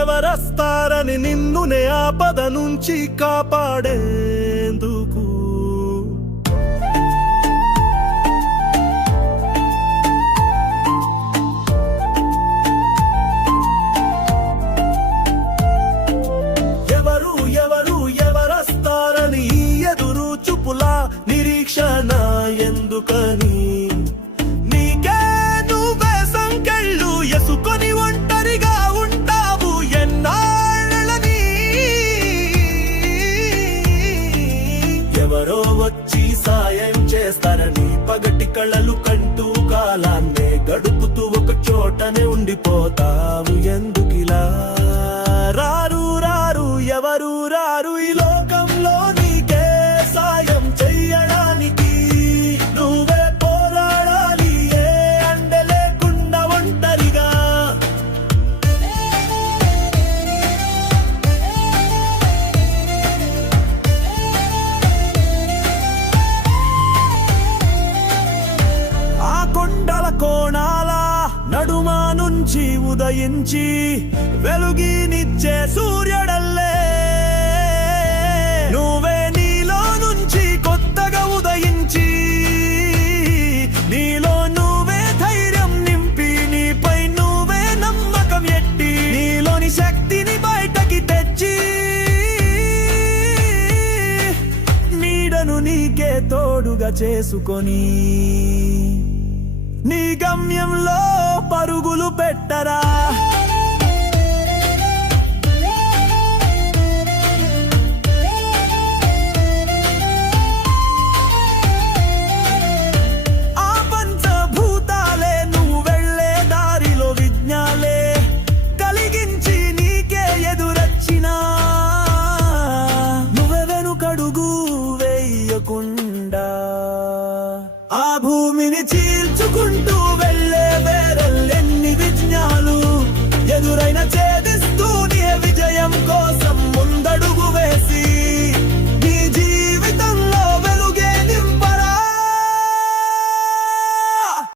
ఎవరస్తారని నిన్నునే ఆపద నుంచి కాపాడేందుకు. ఎవరస్తారని ఎదురు చూపులా నిరీక్షణ ఎందుకని, నీకే నువ్వే సంకెళ్ళు ఎసుకొని ఒంటరిగా ఉంటావు ఎన్నాళ్ళని. ఎవరో వచ్చి సాయం చేస్తారని పగటి కళలు కంటూ కాలాన్నే గడుపుతూ ఒక చోటనే ఉండిపోతావు ఎందుకిలా. రారు రారు ఎవరు రారు ఈ లోకంలో నీకే సాయం చెయ్యడానికి. నువ్వే పోరాడాలి ఏ అండ లేకుండా ఒంటరిగా. ఆ కొండల కోణాల నడుమా నుంచి ఉదయించి వెలుగినిచ్చే సూర్యుడల్లే నువ్వే నీలో నుంచి కొత్తగా ఉదయించి, నీలో నువ్వే ధైర్యం నింపి, నీపై నువ్వే నమ్మకం ఎట్టి, నీలోని శక్తిని బయటకి తెచ్చి, నీడను నీకే తోడుగా చేసుకొని నీ గమ్యంలో పరుగులు పెట్టరా. ఆ పంచభూతాలే నువ్వు వెళ్ళే దారిలో విజ్ఞాలే కలిగించి నీకే ఎదురొచ్చినా నువ్వే వెనుకడుగు వేయకుండా ఆ భూమిని